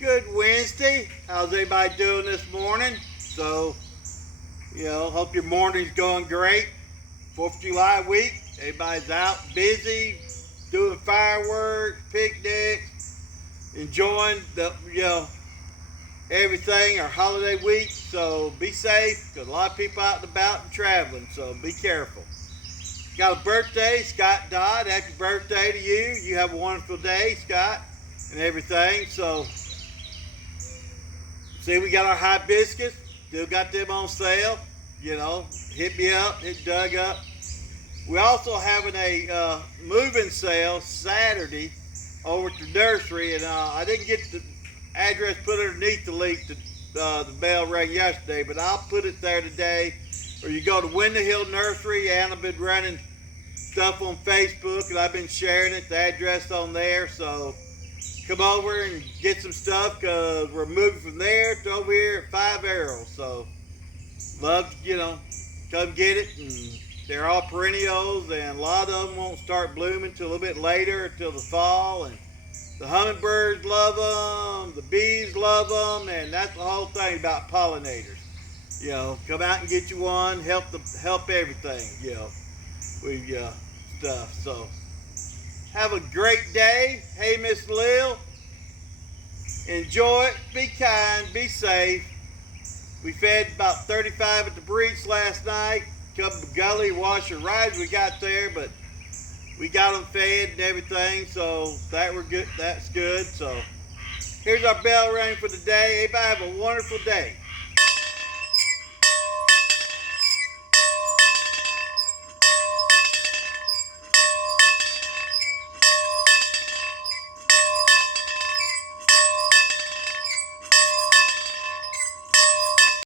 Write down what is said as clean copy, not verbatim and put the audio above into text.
Good Wednesday. How's everybody doing this morning? So, hope your morning's going great. 4th of July week. Everybody's out busy, doing fireworks, picnics, enjoying everything, our holiday week. So be safe, because a lot of people out and about and traveling, so be careful. Got a birthday, Scott Dodd. Happy birthday to you. You have a wonderful day, Scott, and everything. So, see, we got our hibiscus. Still got them on sale. Hit me up, hit Doug up. We're also having a moving sale Saturday over at the nursery, and I didn't get the address put underneath the link to the bell rang yesterday, but I'll put it there today. Or you go to Window Hill Nursery. Anna's been running stuff on Facebook, and I've been sharing it. The address on there, so come over and get some stuff, because we're moving from there to over here at 5 Arrows. So love, come get it. And they're all perennials, and a lot of them won't start blooming till a little bit later, until the fall. And the hummingbirds love them, the bees love them, and that's the whole thing about pollinators. Come out and get you one. Help everything. We stuff. So have a great day. Hey, Miss Lil, enjoy it. Be kind. Be safe. We fed about 35 at the breach last night. Couple of gully washer rides we got there, but we got them fed and everything, so we're good. That's good. So here's our bell ring for the day. Everybody have a wonderful day.